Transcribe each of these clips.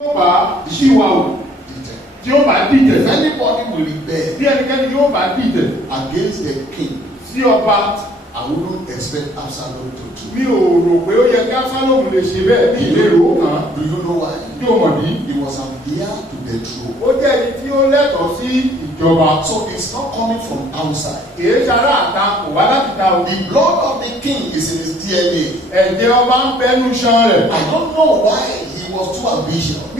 If anybody will rebel against the king, I wouldn't expect Absalom to do. Do you know why? He was an heir to the throne. So it's not coming from outside. The blood of the king is in his DNA. I don't know why he was too ambitious. I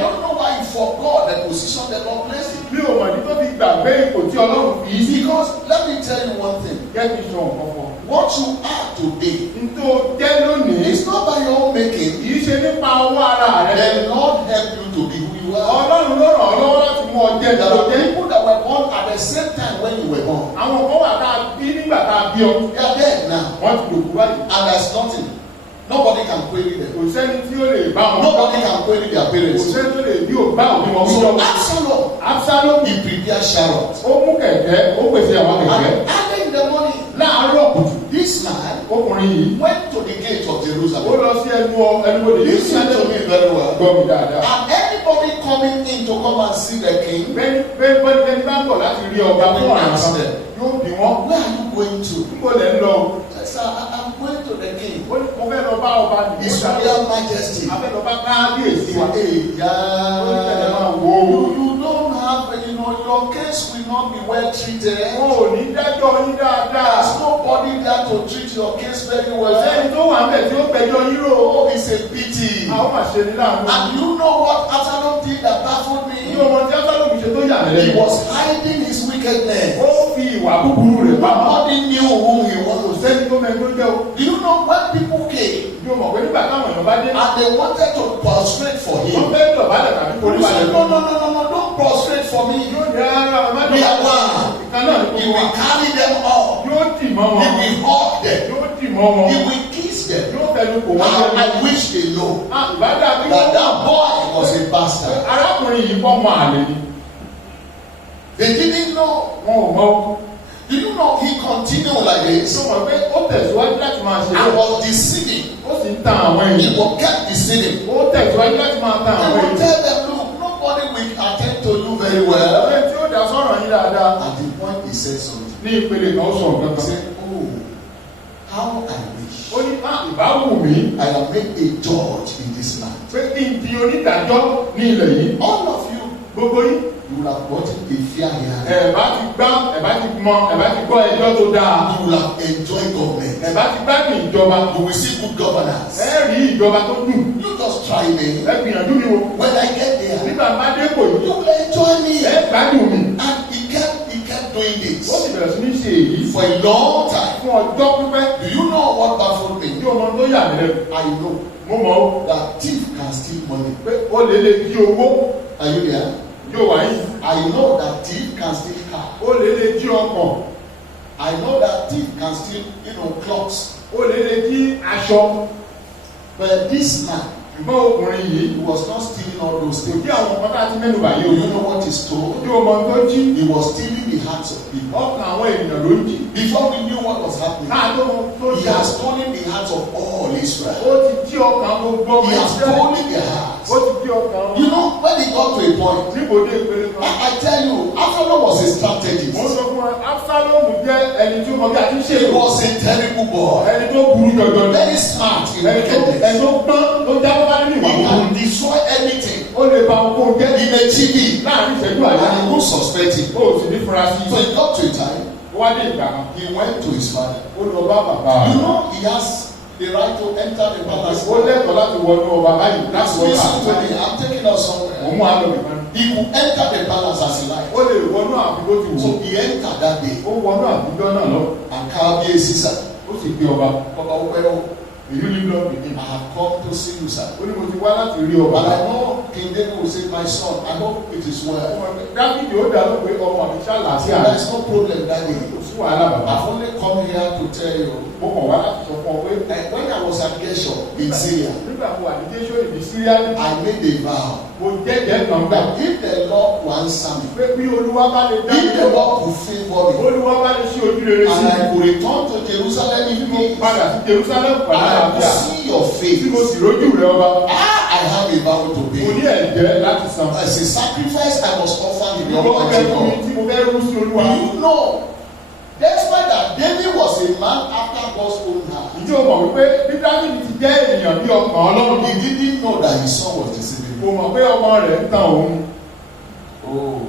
don't know why he forgot the position that God placed him. Because let me tell you one thing. What you are today is not by your own making. The Lord help you to be who you are. There are people that were born at the same time when you were born. They are dead now. And there's nothing. Nobody can query them. Nobody can query their parents. So Absalom, he prepared chariots. And early in the morning, this man went to the gate of Jerusalem. Listen to me very well. And anybody coming in to come and see the king, we ask them, where are you going to? Sir, I'm going to the king. His Royal Majesty. You don't have, your case will not be well treated. There's nobody there to treat your case very well. Oh, it's a pity. And you know what Absalom did that baffled me? He was hiding his wickedness. Nobody knew who he was. Do you know when people came and they wanted to prostrate for him? He said, no, don't prostrate for me. We are one. He will carry them all. He will hug them. He will kiss them. I wish they know that boy was a bastard. They didn't know. Do you know he continued like this? And was deceiving. He will kept deceiving. He will tell them, look, nobody will attend to you very well. At the point he said something. He said, oh, how I wish I am made a judge in this land. All of you, you will have gotten a fair hearing. You will have enjoyed government. You will see good governance. You just try me. When I get there, you will enjoy me. And he kept doing this for a long time. Do you know what baffled me? I know that thief can steal money. Are you there? I know that thief can steal car. I know that thief can steal, clothes. But this man, he was not stealing all those things. You know what is told? He was stealing the hearts of people. Before we knew what was happening, he has stolen the hearts of all Israel. He has stolen their hearts. You know, when he got to a point, I tell you, Absalom was a strategist. He was a terrible boy. Very smart in wickedness. He can destroy anything. In a TV. And he won't suspect him. So he got to a time. He went to his father. You know, he has the right to enter the palace. Listen to me, I'm taking us somewhere. He could enter the palace as he liked. So he entered that day. And Kabi Caesar. I have come to see you, sir. And I know King David will say, my son, I hope it is well. There is no problem, Daddy. sí wàhálà bàbá. I've only come here to tell you. Mo kàn wá láti sọ fún ọ pé. When I was at Geshur in Syria. Nígbà mo wà ní Geshur ní Syria. I made a vow. Mo jẹ́jẹ́ kan gbà. If the Lord will answer me. Pé bí Olúwa bá lè dá mi. If the Lord will favour me. Olúwa bá lè ṣí ojú rere sí. And I will return to Jerusalem in peace. Padà sí Jerusalem padà àlàáfíà. And I will see your face. Tí mo sì rójú rẹ ọba. I have a vow to pay. Mo ní ẹ̀jẹ̀ láti san. As a sacrifice I must offer to the Almighty God. Tí mo fẹ́ rú sí Olúwa. You know, despite that David was a man after God's own heart. Ìjọ mọ̀ wípé bí Dáfídì ti jẹ́ ènìyàn bí ọkàn Ọlọ́run. He didn't know that his son was deceiving. Kò mọ̀ pé ọmọ rẹ̀ ń tan òun. Oh,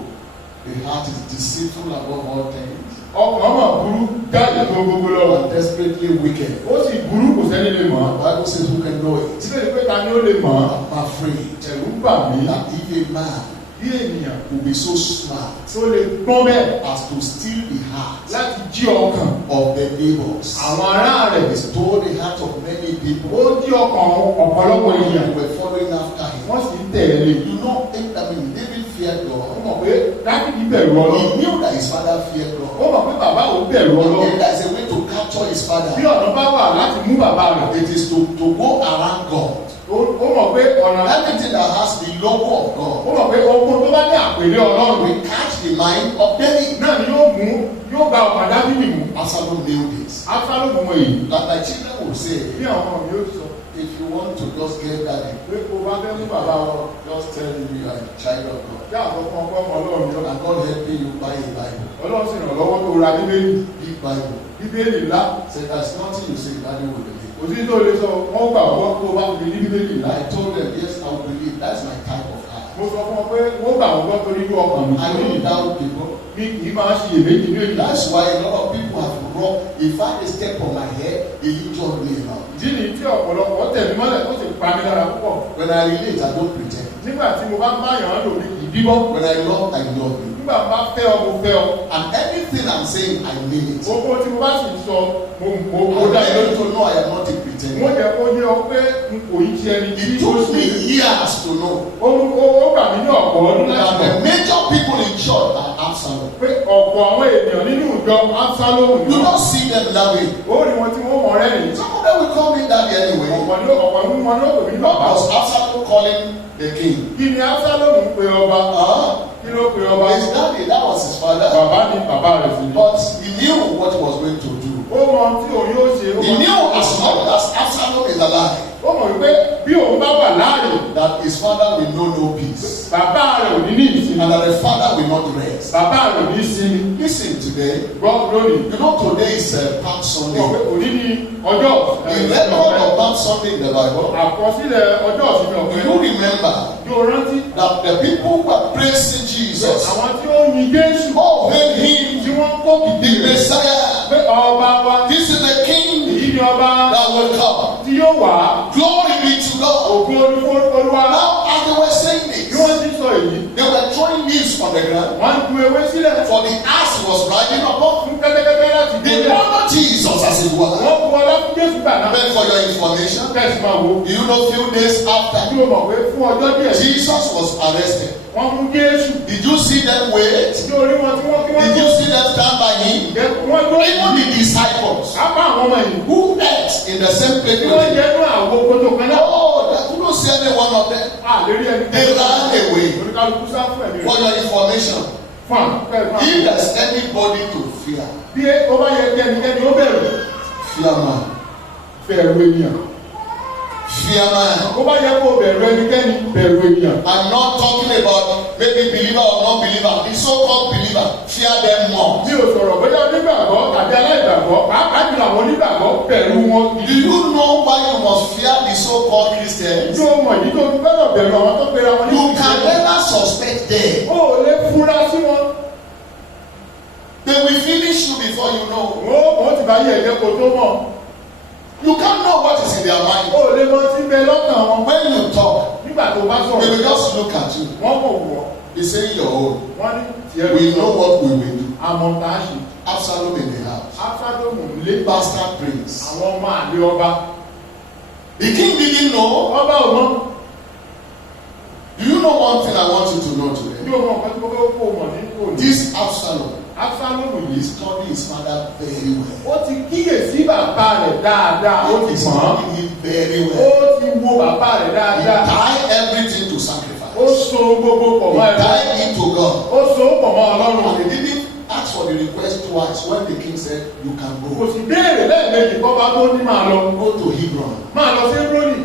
the heart is deceitful above all things. Ọkàn mọ̀ burú jáde tó gbogbo lọ. And desperately wicked. Ó sì burú kò sẹ́ni lè mọ̀. The Bible says who can know it. Síbẹ̀ ni pé ta ni ó lè mọ̀? I'm afraid. Ẹ̀rù ń bà mí. That if a man bí ènìyàn will be so smart tó lè gbọ́n bẹ́ẹ̀ as to steal the heart láti jí ọkàn of the neighbors. àwọn ará rẹ̀ He stole the heart of many people. ó jí ọkàn ọ̀pọ̀lọpọ̀ ènìyàn. Who were following after him. Wọ́n sì ń tẹ̀lé. You know, David feared God. Ó mọ̀ pé Dáfídì bẹ̀rù Ọlọ́run. He knew that his father feared God. Ó mọ̀ pé bàbá òun bẹ̀rù Ọlọ́run. And there is a way to capture his father. Bí ọ̀nà bá wà láti mú bàbá rẹ̀. It is to go around God. Ó mọ̀ pé ọ̀nà. Everything that has the logo of God. Ó mọ̀ pé ohun tó bá ní àpèlé Ọlọ́run. will catch the mind of David. Náà ni yóò gba ọ̀pá Dáfídì mú. Absalom knew this. Absalom mọ̀ èyí. That my children will say. Bí àwọn ọmọ mi yóò sọ. If you want to just get that, pé kó bá fẹ́ mú bàbá wọn. just tell him you are a child of God. Bí àwọn ọmọ Ọlọ́run yọ. And God helping you buy a Bible. Ọlọ́run sì ràn lọ́wọ́ tó ra Bíbélì. Big Bible. Bíbélì ńlá. Say there's nothing you say daddy will believe. Òsì tó lè sọ wọ́n gbà wọ́n tó bá fi ní Bíbélì ńlá. I told them yes I will believe. That's my type of heart. Mo sọ fún ọ pé wọ́n gbà wọ́n torí irú ọkàn mi. I don't doubt people. Mi kì í máa ṣe èméjì ní èyí. That's why a lot of people have wrong. If I step on my head, they usually me now. Ìdí ni tí ọ̀pọ̀lọpọ̀ tẹ̀mí mọ́lẹ̀ tó ti pa mí lára púpọ̀. When I relate, I don't pretend. Nígbà tí mo bá ń bá yàn án lò ní ìdíbọ́. When I love you. Nígbà bá fẹ́ ọ, mo fẹ́ ọ. And anything I'm saying, I mean it. Gbogbo tí mo bá sì sọ, mo I dá want ilé. you to know I am not a pretender. Mo jẹ́ kó yé ọ pé n kò yí ti ẹni tí It took me years to know ó gbà mí ní ọ̀pọ̀ ọdún láti that mọ̀. the major people in church are Absalom. Pé ọ̀pọ̀ àwọn ènìyàn nínú ìjọ Absalom You ni. don't see them that way. Ó rí wọn tí wọ́n mọ̀ rẹ́rìn. Some of them will call me daddy anyway. Ọ̀pọ̀ nínú wọn ló pè mí ní What bàbá. was Absalom calling the king? Kí ni Absalom ń pe ọba? Kí ló pe ọba? His daddy, that was his father. Bàbá ni bàbá rẹ̀ sì ni. But he knew what he was going to do. Ó mọ tí òun yóò ṣe. He knew as long as Absalom is alive, Ó mọ̀ wípé bí òun bá wà láàyè. that his father will know no peace. Bàbá rẹ̀ ò ní ní ìsinmi. And that the father will not rest. Bàbá rẹ̀ ò ní sinmi. Listen today. Gbọ́ lónìí. You know today is Palm Mọ̀ pé Sunday. òní ni ọjọ́ The record of Palm Sunday in the Bible. àkọsílẹ̀ ọjọ́ ìsinmi Do ọ̀pẹ. you remember Yóò rántí. that the people who were praising Jesus, Àwọn tí ó yin Jésù. oh, made him Tí wọ́n kó kìkì the rẹ̀. Messiah. Pé ọba wa. This is the King Èyí ni ọba that will come. tí yóò wá. Glory be to God. Ògo Olúwa. Now, as they were saying Bí this, wọ́n ti sọ èyí. they were throwing leaves on the ground. Wọ́n ju ewé sílẹ̀. For the ass was riding upon. Fún kẹ́tẹ́kẹ́tẹ́ láti They gbé. honor Jesus as it were. Wọ́n bu ọlá fún Jésù gbà náà. But for your information, Kẹ́sì máa wo. do you know few days after Bí o mọ̀ pé fún ọjọ́ díẹ̀. Jesus was arrested? Wọ́n mú Jésù. Did you see them wait? Ní orí wọn tí wọ́n kí wọ́n Did you see them stand by him? Wọ́n gbọ́ Even the disciples apá àwọn ọmọ yìí. who ate in the same plate Tí with wọ́n him. jẹ́ inú àwo kótó kan náà. Oh, that you don't see any one of them. Àlérí ẹni. They ran away. Oníkálukú sá fún ẹ̀mí For rẹ̀. your information, Fún àpẹẹrẹ. if there's anybody to fear, Bí ó bá yẹ kẹ́nikẹ́ni ó bẹ̀rù. fear man. Bẹ̀rù ènìyàn. Fear man. Ó bá yẹ kó bẹ̀rù ẹnikẹ́ni. Bẹ̀rù ènìyàn. I'm not talking about maybe believer or non-believer. The so-called believer, fear them more. Mi ò sọ̀rọ̀ bóyá onígbàgbọ́ tàbí aláìgbàgbọ́. Pàápàá jùlọ àwọn onígbàgbọ́ bẹ̀rù wọn. Do you know why you must fear the so-called Christians? Tí o mọ̀ yìí tó fi gbọ́dọ̀ bẹ̀rù àwọn tó pera wọn ní You can Kristẹni. never suspect them. O ò lè fura sí wọn. They will finish you before you know. Wọ́n ti bá yẹ ẹ̀jẹ̀ kó tó mọ̀. You can't know what is in their mind. O ò lè mọ tí ń bẹ lọ́kàn wọn. When you talk, Nígbà tó bá they sọ̀rọ̀. will just look at you. Wọ́n kò wọ̀. They say your own. Wọ́n ní tiẹ̀ We know what we will do. àmọ̀ tá a ṣe. Absalom in the house. Absalomu lé Bastard prince. àwọn ọmọ àlè ọba. The king didn't know. Ọba ò mọ̀. Do you know one thing I want you to know today? Bí o mọ̀ nǹkan tí mo fẹ́ kó o mọ̀ ní òní. This Absalom Absalom He yìí studied his father very well. ó ti kíyèsí bàbá rẹ̀ dáadáa, ó ti He mọ̀ ọ́n. studied him very Ó well. ti wo bàbá rẹ̀ He dáadáa. tied everything to Ó sacrifice. so gbogbo pọ̀ He mọ́ ẹ̀rọ. tied it to God. Ó so pọ̀ mọ́ Ọlọ́run. And he didn't ask for the request twice when the king said, you can Kò go. sì béèrè lẹ́ẹ̀mejì kọ́ bá tó ní máa lọ. Go to Hebron. Máa lọ sí Hébrọ́nì.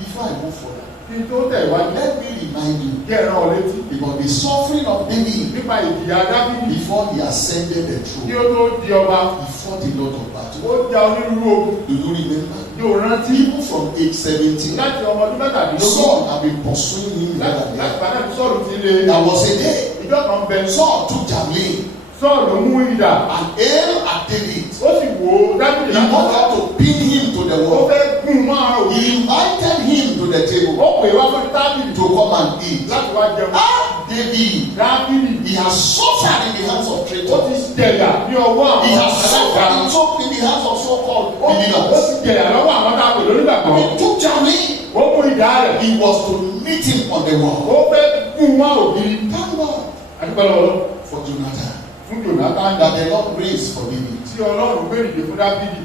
Before I move further, Kí n tó tẹ̀ wájú. let me remind you Kí ẹ̀ràn ọ létí. about the suffering of David Nípa ìjìyà Dáfídì. before he ascended the Kí throne. ó tó di ọba. He fought a lot of Ó battles. ja onírúurú ogun. Do you remember? Yóò rántí. Even from age 17, Láti ọmọ ọdún mẹ́tàdínlógún. Saul had been pursuing him the other Láti day. bàtà tí Sọ́ọ̀lù ti lé. There was a day Ìjọ kan bẹ. Saul took javelin Sọ́ọ̀lù mú ìdà. and aimed at David. Ó sì wò ó Dáfídì He wanted to pin him to the Ó wall. fẹ́ gún un máa rò. He invited him to the table Ó pè wá fún tábìlì to come and eat. láti wá jẹun. David, Dáfídì. he has suffered in the hands of Ó ti traitors. jẹ̀yà ní ọwọ́ àwọn He has suffered alága. in the hands of so-called Ó believers. ti jẹ̀yà lọ́wọ́ àwọn tá a pè lónígbàgbọ́. He took javelin. Ó mú ìdá rẹ̀. He was to meet him on the wall. Ó fẹ́ gún un máa ògiri. Thank God Àdúgbò lọ́wọ́ for Jonathan fún Jonathan that the Lord raised for David. tí Ọlọ́run gbé ìdè fún Dáfídì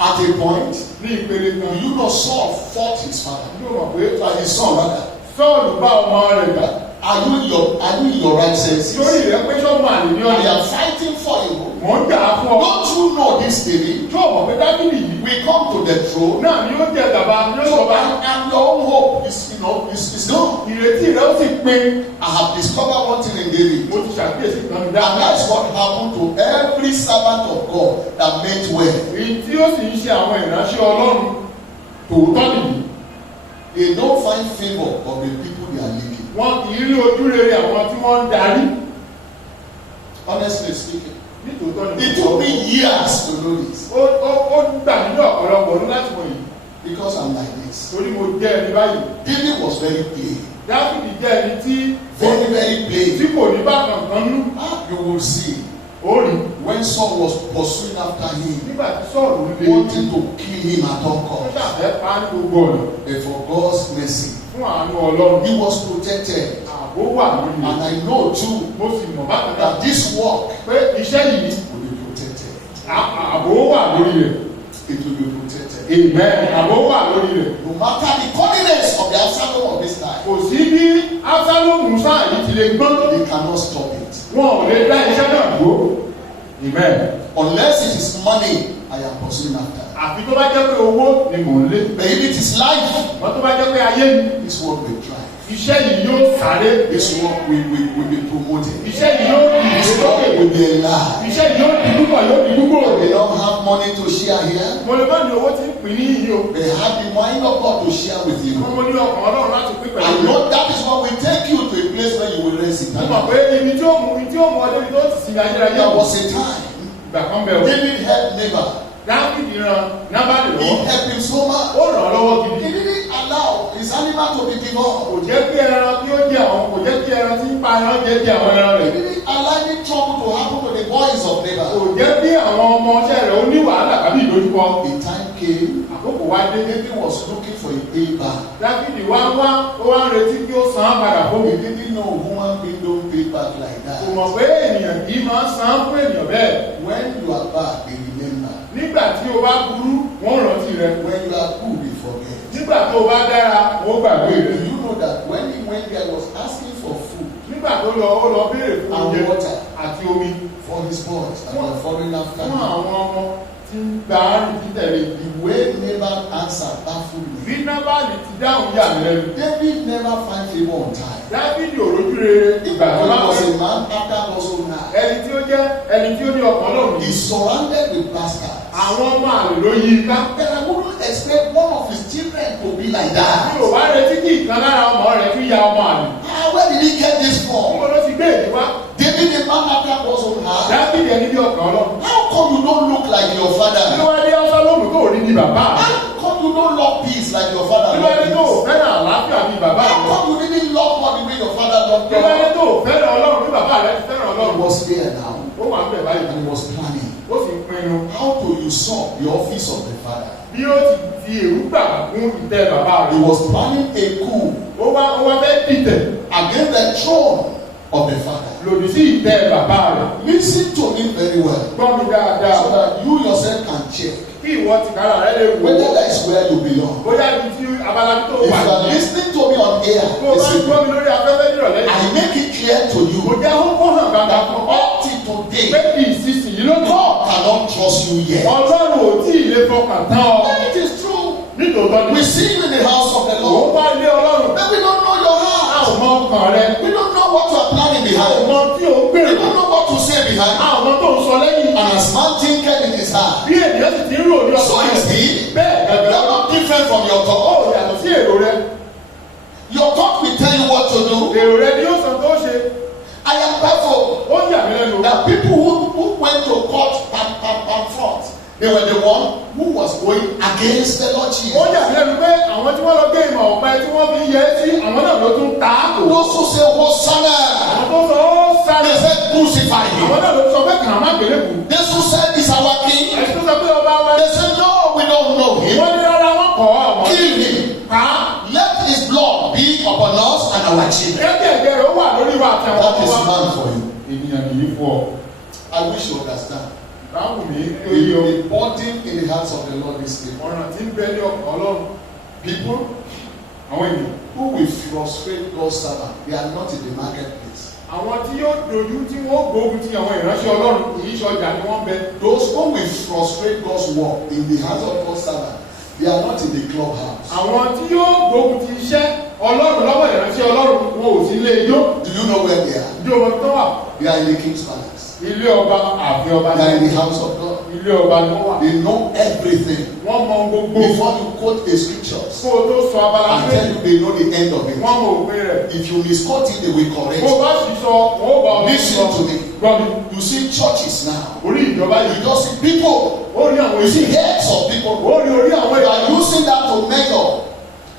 At a point, ní ìpele kan. you know Saul fought his father. Yóò mọ̀ pé His son rather. Sọ́ọ̀lù bá ọmọ rẹ̀ gbà. Are you in your right senses? Lórí rẹ̀ pé sọ́ọ̀mù àlè ní I ọ̀yà. am fighting for you. Mò ń jà á fún ọ. Don't you know this David? Yóò mọ̀ pé Dáfídì yìí We come to the throne. náà ni ó jẹ gàba yóò So sọ̀ba. and your own hope is gone. Ìrètí rẹ̀ ó sì pin. I have discovered one thing in David. Mo ti ṣàkíyèsí kan ní And Dáfídì. that's what happened to every servant of God that meant well. Èyí tí ó sì ń ṣe àwọn ìránṣẹ́ Ọlọ́run tòótọ́ nìyí. They don't find favor of the people they are leading. Wọ́n kì í rí ojú rere àwọn tí wọ́n ń darí. Honestly speaking. Nítòótọ́ ni It took me years to know this. ó gbà nínú ọ̀pọ̀lọpọ̀ ọdún láti mọ̀ yìí. Because I'm like this. Torí mo jẹ́ ẹni báyìí. David was very plain. Dáfídì jẹ́ ẹni tí Very tí plain. kò ní bákan kan nú. You will see. Ó rí When Saul was pursuing after him, nígbà tí Sọ́ọ̀lù lè wanting to kill him at all ó costs, ṣàfẹ́ pa á ní gbogbo ọ̀nà. but for God's mercy, Fún àánú Ọlọ́run. he was protected. Ààbò wà lórí And rẹ̀. I know too Mo sì mọ̀ bákan náà that this work pé iṣẹ́ yìí will be protected. ààbò wà lórí rẹ̀. It will be protected. Amen. Ààbò wà lórí rẹ̀. No matter the cunningness of the Absalom of this time, Kò sí bí Absalomu sáà yìí ti lè gbọ́n. they cannot stop it. Wọn ò lè dá iṣẹ́ náà dúró. Amen. Unless it is money I am pursuing after. Àfi tó bá jẹ́ pé owó ni mò ń lé. But if it is life, Wọ́n tó bá jẹ́ pé ayé ni. this work will try. Iṣẹ́ yìí yóò sáré. This work will be promoted. Iṣẹ́ yìí yóò di This ìdókè. work will be enlarged. Iṣẹ́ yìí yóò di púpọ̀ yóò di púpọ̀. They don't have money to share here. Mo lè má ní owó tí ń pín ní yìí o. They have the mind of God to share with you. Mo ní ọkàn Ọlọ́run láti pín pẹ̀lú And rẹ̀. Lord, that is what will take you to a place where you will rest Mo mọ̀ eternally. pé ibi tí ó mú ọdún ibi tó ti sinmi ayérayé. There was a time Ìgbà kan bẹ̀rù. David helped neighbor. Dáfídì ran Nábàlì He lọ́wọ́. helped him so much. Ó ràn án lọ́wọ́ He gidi. didn't allow his animal to be devoured. Kò jẹ́ kí ẹran tí ó jẹ àwọn kò jẹ́ kí ẹran tí ń pa ẹran jẹ àwọn ẹran He rẹ̀. didn't allow any trouble to happen to the boys of Kò neighbor. jẹ́ kí àwọn ọmọ ọṣẹ́ rẹ̀ ó ní wàhálà tàbí ìdojúkọ. The time came, Àkókò wá dé. David was looking for a payback. Dáfídì wá ó wá ń retí kí ó san án padà fún mi. He didn't know human being don't pay back like Kò that. mọ̀ pé ènìyàn kì í máa ń san án fún ènìyàn bẹ́ẹ̀. When you are bad, they remember. Nígbà tí o bá burú, wọ́n rántí rẹ. When you are good, they forget. Nígbà tó o bá dára, wọ́n gbàgbé Do rẹ. you know that when he went there, he was asking for food Nígbà tó ó lọ béèrè fún and oúnjẹ water àti omi for his boys that were following after fún him? àwọn ọmọ tí ń gba àrùn títẹ̀lé. The way Nabal answered baffled Bí me. Nábàlì ti dáhùn yà mí lẹ́nu. David never find favor on time. Dáfídì òrójú rere ìgbà tó He bá was fẹ́. a man after God's own heart. Ẹni tí ó jẹ́ ẹni tí ó ní ọkàn Ọlọ́run. He surrounded with bastards. Àwọn ọmọ àlè ló yí i ká. Then I wouldn't expect one of his children to be like Mi that. ò bá retí kí ìkan lára ọmọ rẹ̀ fi ya ọmọ àlè. Where did he get this Níbo from? ló ti gbé èdè wá? David, a man after God's own heart. Dáfídì ẹni bí ọkàn Ọlọ́run. How come you don't look like your Kí father? ló wá dé Absalomu tó rí ní bàbá rẹ̀? How come you don't love peace like your father Kí ló dé tó loved peace? fẹ́ràn àlàáfíà bí bàbá How rẹ̀? come you didn't love God the way your father loved Kí ló dé God? tó fẹ́ràn Ọlọ́run bí bàbá rẹ̀ ti fẹ́ràn He Ọlọ́run? was there now Ó wà ń bẹ̀ báyìí. and he was planning Ó sì ń pinnu how to usurp the office of the father. bí ó ti fi èrúgbà kún ìtẹ́ bàbá He rẹ̀. was planning a coup Ó wá fẹ́ dìtẹ̀ against the throne of the father. lòdì sí ìtẹ́ bàbá rẹ̀. Listen to me very well. Gbọ́ mi dáadáa. So that you yourself can check Kí ìwọ ti kára rẹ lè wò. whether that is where you belong. Bóyá ibi tí abala tó If wà you are listening to me on air, Tó o bá ń listen. gbọ́ mi lórí afẹ́fẹ́ nírọ̀lẹ́ yìí. I make it clear to you Mo jẹ́ ó hàn gbàgbà fún ọ. up till today, Pé kì í sísìn ló tọ́. God cannot trust you yet. Ọlọ́run ò tí ì lè fọkàn tán ọ. And it is true. Nítòótọ́ ni. We see you in the house of the Òun Lord, bá ilé Ọlọ́run. but we don't know your A ò heart. mọ ọkàn rẹ. We don't know what you are planning A ò behind. mọ tí ò ń We gbèrò. don't know what to say A behind. ò mọ tó ń sọ lẹ́yìn. And as man thinketh in his heart, Bí ènìyàn sì ti ń rò ní so ọkàn is rẹ̀. he. Bẹ́ẹ̀ You are gẹ́gẹ́. not different from your Ó thought. yàtọ̀ sí èrò rẹ. Your thought will tell you what to do. Èrò rẹ ni yóò sọ tó ṣe. I am baffled Ó yà mí lẹ́nu. that people who went to court and front, they were the one who was going against the Lord Ó Jesus. yà mí lẹ́nu pé àwọn tí wọ́n lọ gé ìmọ̀ ọ̀pẹ tí wọ́n fi yẹ sí àwọn náà ló tún ta á kò. Those who say Hosanna, Àwọn tó sọ ó sáré. they said crucify him. Àwọn náà ló sọ pé kàn án má gbélé kù. Those who said is our king, Ẹ̀sìn tó sọ pé ọba wa. they said no, we don't know him. Wọ́n ní rárá wọ́n kọ̀ ọ́ àwọn. Kill him. Pa á. Let his blood be upon us and our children. Ẹ̀jẹ̀ ẹ̀jẹ̀ rẹ̀ ó wà lórí wa àti àwọn That ọmọ is wa. man for you. Ènìyàn nìyí fún ọ. I wish you understand. Báwo ni ó yí ọ? The burden in the hearts of the Lord is clear. Ọ̀ràn tí ń bẹ ní ọkàn Ọlọ́run. People Àwọn ènìyàn. who will frustrate God's servant, they are not in the marketplace. Àwọn tí yóò dojú tí wọ́n gbógun ti àwọn ìránṣẹ́ Ọlọ́run kì í ṣọjà ni wọ́n bẹ. Those who will frustrate God's work in the hands of God's servant, they are not in the clubhouse. Àwọn tí yóò gbógun ti iṣẹ́ Ọlọ́run lọ́wọ́ ìránṣẹ́ Ọlọ́run wọn ò sí ilé ijó. Do you know where they are? Ìjọ wọn tó wà. They are in the king's palace. Ilé ọba ààfin ọba They are in ní. the house of God. Ilé ọba ni wọ́n wà. They know everything. Wọ́n mọ gbogbo. Before you quote a scriptures, Kó o tó sọ abala I tell you they know the end of it. wọ́n mọ òpin rẹ̀. If you misquote it, they will correct Bó o you. bá sì sọ wọ́n ó bá ọ Listen to me. Gbọ́ mi. You see churches now. Orí ìjọba You yìí. just see people. Ó rí àwọn You see èsì. heads of people. Ó rí orí àwọn You are èèyàn. using that to measure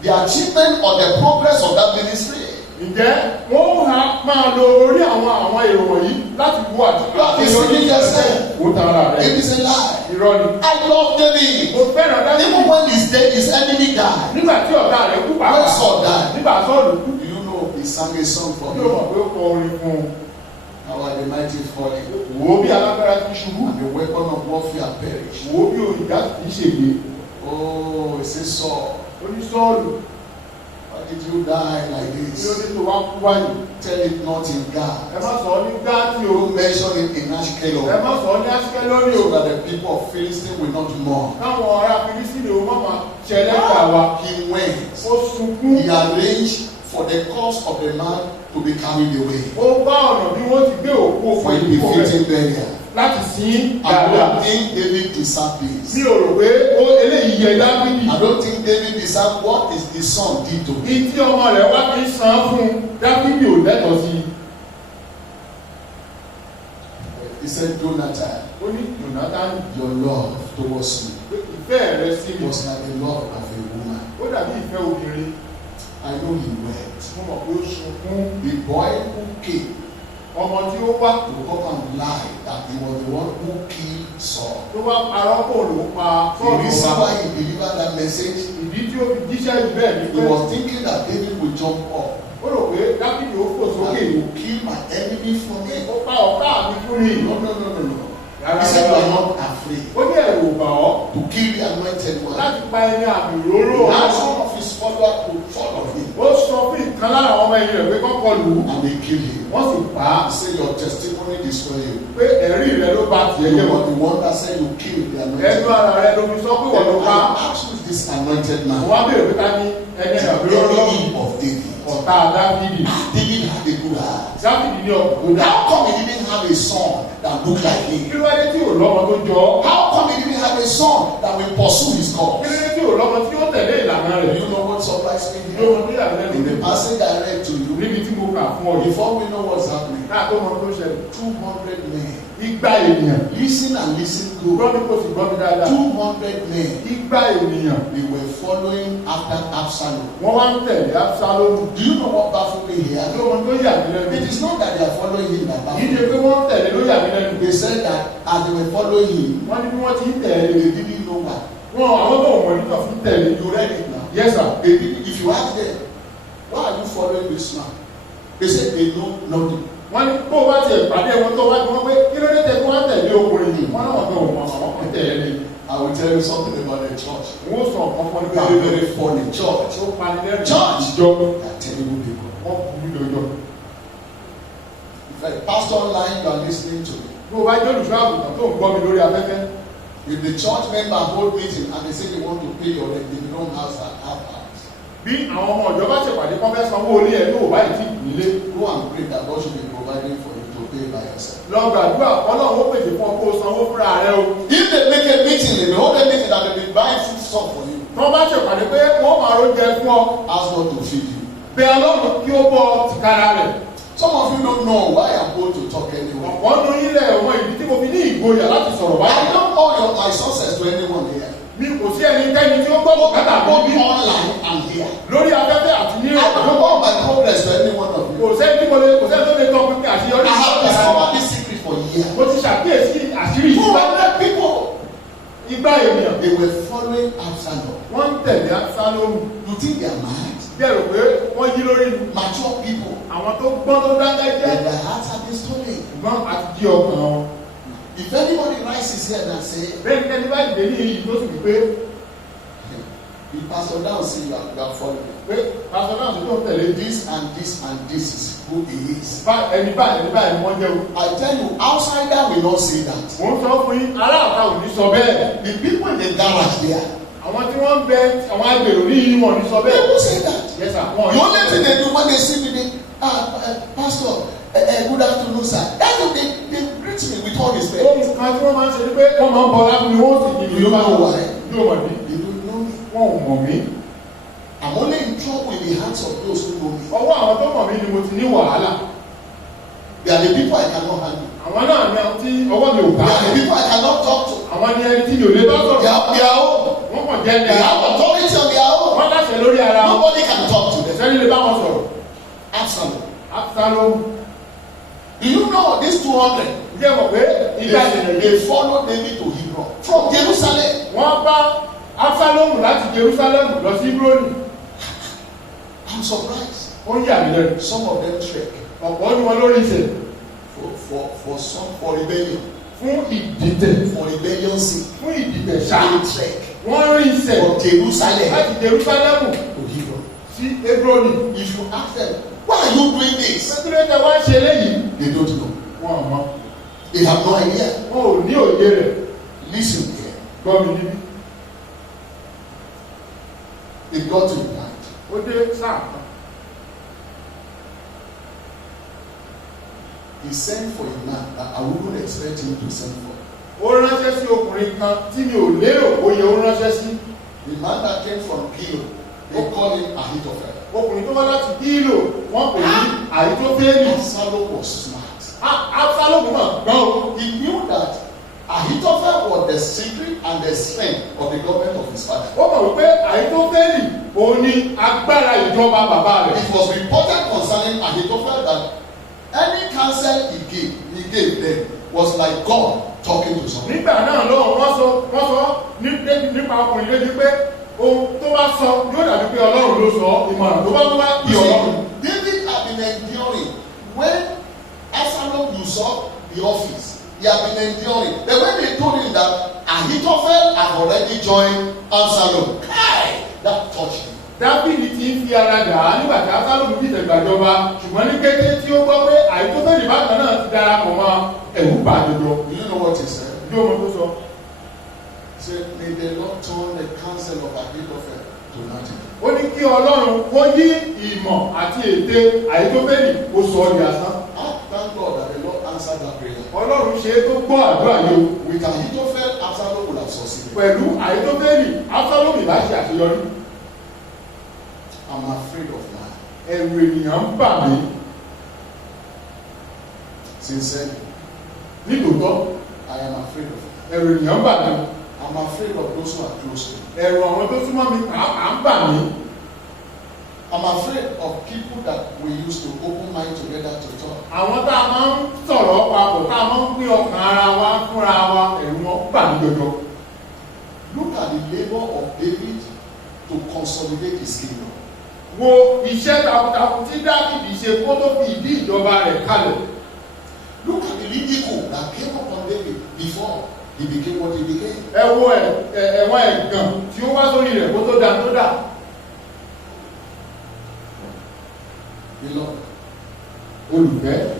the achievement or the progress of that ministry. Ǹjẹ́ wọ́n ó máa lo orí àwọn èrò wọ̀nyí láti wo àti God is speaking yourself. Ó tara rẹ̀. It is a lie. Irọ́ ni. I love David. Mo fẹ́ràn dájú. Even when his enemy died, Nígbà tí ọ̀gá rẹ̀ kú when pàápàá. Saul died, Nígbà Sọ́ọ̀lù kú. do you know he sang a song for Yóò him? mọ̀ pé ó kọ orin fún un. How are the mighty falling? Wò ó bí alágbára ti ṣubú. And the weapon of warfare perish. Wò ó bí òrìṣà kì í ṣègbè. Oh, it says Saul, Ó ní Sọ́ọ̀lù. why did you die like Kí ló this? dé tó wá kú wáyé? Tell it not in Ẹ God. má sọ ọ́ ní Gáàtì o. Don't mention it in Ẹ Ashkelon, má sọ ọ́ ní Aṣíkẹ́ lórí o. so that the people of Philistine will not mourn. Káwọn ará Filistíìnì o má máa ṣẹlẹ́dà wa. He went. Ó sunkún. He arranged for the corpse of the man to be carried away Ó bá ọ̀nà bí wọ́n ti gbé òkú for a òfin ìdìbò rẹ̀ befitting burial. láti sin I don't dáadáa. think David deserved this. Mi ò rò pé eléyìí yẹ Dáfídì. I don't think David deserved what his son did to him. Ní tí ọmọ rẹ̀ wá fi san fún Dáfídì ò lẹ́tọ̀ọ́ sí i. He said, Jonathan, Ó ní Jonathan your love towards me pé ìfẹ́ rẹ sí mi. was like the love of a woman. Ó dàbí ìfẹ́ obìnrin. I know he wept. Mo mọ̀ pé ó sunkún. The boy who came Ọmọ tí ó wá to come and lie that he was the one who killed Saul. tó wá parọ́ kò ló pa The Sọ́ọ̀lù reason ọba. why he delivered that message, Ìdí tí ó fi jíṣẹ́ yìí bẹ́ẹ̀ ni he pé was thinking that David would jump up ó rò pé Dáfídì ó fò and sókè. he would kill my enemy for me. Ó pa ọ̀tá mi fún mi. No, no, no, no, no. Rárá, He said, you rárá. are not afraid Ó ní ẹ̀rù ò bà ọ́ to kill the anointed one. láti pa ẹni àmì òróró Now ọ̀hún. some of his followers could follow him Ó sọ fún ìkan lára àwọn ọmọ ẹ̀yìn rẹ̀ pé kọ́kọ́ lù ú. and they killed him. Wọ́n sì pa á He said, your testimony destroy you. pé ẹ̀rí rẹ̀ ló bá tiẹ̀ You jẹ́ were wọ́n. the one that said you killed the anointed Ẹnu one. ara rẹ̀ ló fi sọ pé wọ́n ló pa á. I asked who is this anointed Mo man? wá béèrè pé ká ní ẹni The àbí lọ́rọ́ enemy of David. ọ̀tá Dáfídì. David had a good heart. Dáfídì ní ọkọ̀ tó dá. How come he didn't have a son that looked like him? Kí ló wá dé tí ò lọ́mọ tó jọ ọ́? How come he didn't have a son that will pursue his Kí cause? ló dé tí ò lọ́mọ tí ó tẹ̀lé ìlànà Do rẹ̀? you know what surprised me? Ló mọ ní ìlànà In the rẹ̀ passage I read to you, níbi tí mo kà fún ọ yìí. before we know what's happening, Náà tó mọ tó ṣẹlẹ̀. 200 men. Igba ènìyàn. Listen and listen Gbọ́ good. mi kò sì gbọ́ mi dáadáa. 200 men. Igba ènìyàn. They were following after Absalom. Wọ́n wá ń tẹ̀lé Absalomu. Do you know what baffled me here? Ló mọ tó yà mí lẹ́nu. It is not that they are following him that Kì í baffled ṣe me. pé wọ́n ń tẹ̀lé ló yà mí lẹ́nu. They said that as they were following him, Wọ́n ní bí wọ́n ti ń tẹ̀lé. they didn't know why. Wọ́n àwọn tó wọ̀n nígbà fún tẹ̀lé. You read it now. Yes sir. They didn't, if you ask them, why are you following this man? They said they know nothing. wọ́n ní kó wá ti ìpàdé wọn tó wájú wọn pé kí ló dé tẹ kó wá tẹ̀lé ọkùnrin yìí wọ́n náà wọ́n tó wọ́n àwọn kan tẹ̀lé ni. I will tell you something about the church. Wọ́n sọ ọ̀kan fún nípa Very, very funny church. Ó pani lẹ́rìn. Church. Ìjọ. They are terrible people. Wọ́n kú lọ́jọ́. If a pastor line you are listening to me. Bí o bá jẹ́ olùṣọ́ àgùntàn tó ń gbọ́ mi lórí afẹ́fẹ́. If the church member hold meeting and they say they want to pay your rent, they don't have that house. Bí àwọn ọmọ ìjọba ṣèpàdé kan fẹ́ sanwó orí ẹ̀ yóò bá ìtì nílé. Go and pray that God should be providing for you to pay by yourself. Lọ gbàdúrà Ọlọ́run ó pèsè fún ọ kó o sanwó fúnra rẹ o. If they make a meeting, they hold a meeting that they be buying food stuff for you. Tí wọ́n bá ṣèpàdé pé wọ́n máa róúnjẹ fún ọ. Ask God to feed you. Bẹ Ọlọ́run kí ó bọ́ tìkára rẹ̀. Some of you don't know why I'm going to talk anyway. Ọ̀pọ̀ nínú ilẹ̀ ọmọ ìdí tí mo fi ní ìgboyà láti sọ̀rọ̀ I báyìí. don't owe my success to anyone here. Mi kò sí ẹnikẹ́ni tí ó gbọ́ bùkátà Both bí online and here. lórí afẹ́fẹ́ àti ní I don't owe my progress to any one of you. kò sẹ́ni tó lè tọ́ pínpín àṣeyọrí. I have discovered this secret for years. Mo ti ṣàkíyèsí àṣírí ìgbà 200 people. ìgbà ènìyàn. They were following Absalom. Wọ́n ń tẹ̀lé Absalom. You think they are mad? Bí ẹ̀rọ pé wọ́n yí lórí ni. Mature people. Àwọn tó gbọ́n tó dákẹ́ jẹ́. And their hearts are disturbing. Ṣùgbọ́n àti di ọkàn wọn. If anybody rises here and say, Bẹ́ẹ̀ni ẹni bá dìde ní iyì tó sì wí pé the pastor down say you are following. pé pásọ náà tó ń tẹ̀lé This and this and this is who he is. ẹni báyìí ni wọ́n jẹ́ o. I tell you, outsider will not say that. Mo ń sọ fún yín aláàbá ò ní sọ bẹ́ẹ̀. The people in the garage there, Àwọn tí wọ́n ń bẹ àwọn agbèrò ní yìí wọ́n ní sọ they bẹ́ẹ̀. will say that. Yes sir. Wọ́n The only thing they do when they see me, they, pastor, good afternoon, sir. That's what they greet me with all respect. ohun kan tí wọ́n máa ń ṣe ni pé wọ́n máa ń bọ̀ lábúlé wọ́n sì kí ni You know why? yóò mọ̀ ní. They don't know me. Wọ́n ò mọ̀ mí. I'm only in trouble in the hands of those who know me. Ọwọ́ àwọn tó mọ̀ mí ni mo ti ní wàhálà. They are the people I cannot handle. Àwọn náà ni àwọn tí ọwọ́ mi ò They ká. are the people I cannot talk to. Àwọn ni ẹni tí mi ò lè bá They sọ̀rọ̀. have their own. Wọ́n kàn jẹ́ They ẹni have authority on their own. wọ́n láṣẹ lórí ara wọn. Nobody can talk to them. Ẹ̀sẹ̀ lè bá wọn sọ̀rọ̀. Absalom. Absalom. Do you know these 200? Ǹjẹ́ mọ̀ pé ìgbà ìṣẹ̀lẹ̀ They followed David to Hebron from Jerusalem. wọ́n bá Absalom láti Jerusalem lọ sí Hebroni. I'm surprised. Ó ń yà mí lẹ́nu. Some of them trek Ọ̀pọ̀ ni wọn lórí ìṣẹ̀ for rebellion. fún ìdìtẹ̀. For rebellion's sake. Fún ìdìtẹ̀ ṣá. They trek Wọ́n rí ìṣẹ̀ from Jerusalem láti Jerusalem to Hebron. sí Hebroni. If you ask them, why are you doing this? Pẹ́tùrẹ́tẹ̀ wá ń ṣe eléyìí. They don't know. Wọ́n ò mọ̀. They have no idea. Wọ́n ò ní òye rẹ̀. Listen here. Gbọ́ mi níbí. They got to a point. Ó dé sáà kan. He sent for a man that I wouldn't expect him to send for. Ó ránṣẹ́ sí ọkùnrin kan tí mi ò lérò ó yẹ ó ránṣẹ́ sí. The man that came from Gilo, they called him Ahithophel. Ọkùnrin tó wá láti Gílò wọ́n pè ní Àhítófélì. Absalom was smart. Absalom náà gbọ́n o. He knew that Ahithophel was the secret and the strength of the government of his father. Ó mọ̀ wípé Àhítófélì òun ni agbára ìjọba bàbá rẹ̀. It was reported concerning Ahithophel that any counsel he gave them was like God talking to someone. Nígbà náà lọ́wọ́ wọ́n sọ nípa ọkùnrin lébi pé ohun tó bá sọ yóò dàbí pé Ọlọ́run ló sọ ìmọ̀ràn tó bá tó bá bí Ọlọ́run. David had been enduring when Absalom usurped the office. He had been enduring. Then when they told him that Ahithophel had already joined Absalom, that touched him. Dábìlì ti ń fi ara dà á nígbà tí Absalom ti tẹ̀gbàjọba ṣùgbọ́n ní kété tí ó gbọ́ pé Àhítófélì bákan náà ti darapọ̀ mọ́ ẹ̀rù bà jọjọ. Do you know what he said? Yóò mọ tó sọ. He said, may the Lord turn the counsel of Ahithophel to nothing. Ó ní kí Ọlọ́run kó yí ìmọ̀ àti ète Àhítófélì kó sọ ọ́ di asán. Thank God that the Lord answered that prayer. Ọlọ́run ṣe é tó gbọ́ àdúrà yìí o. With Ahithophel, Absalom would have succeeded. Pẹ̀lú Àhítófélì, Absalom ìbá ṣe àṣeyọrí. I'm afraid of man. Ẹ̀rù ènìyàn ń bà mí. Sincerely, Nítòótọ́, I am afraid of man. ẹ̀rù ènìyàn ń bà mí. I'm afraid of those who are close to me. Ẹ̀rù àwọn tó súnmọ́ mi pàápàá ń bà mí. I'm afraid of people that we used to open mind together to talk. Àwọn tá a máa ń sọ̀rọ̀ papọ̀ tá a máa ń pín ọkàn ara wa fúnra wa ẹ̀rù wọn bà mí jọjọ. Look at the labor of David to consolidate his kingdom. Wo iṣẹ́ takuntakun tí Dáfídì ṣe kó tó fi ìdí ìjọba rẹ̀ kalẹ̀. Look at the ridicule that came upon David before he became what he became. ẹ wo ẹ̀wọ̀n ẹ̀gàn tí ó wá sórí rẹ̀ kó tó dà tó dà. Beloved, olùfẹ́,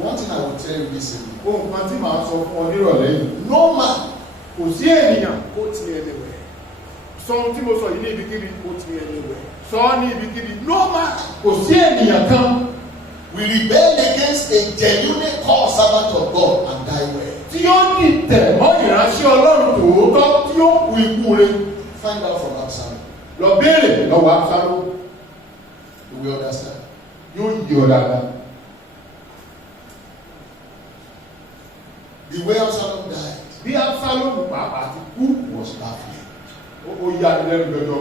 one thing I will tell you this evening. ohun kan tí màá sọ fún ọ nírọ̀lẹ́ yìí. No man kò sí ènìyàn Go to anywhere. sọ ohun tí mo sọ yìí ní ibikíbi. Go to anywhere. Sọ ọ́ ní ibikíbi. No man, kò sí ènìyàn kan will rebel against a genuine core servant of God and die well. tí yóò dìtẹ̀ mọ́ ìránṣẹ́ Ọlọ́run tòótọ́ tí yóò kú ikú rẹ̀. Find out from Absalom. Lọ béèrè lọ́wọ́ Absalom, You will understand. yóò yí ọ dáadáa. The way Absalom died Bí Absalom pàápàá ti kú was baffling. ó yà ní lẹ́nu jọjọ.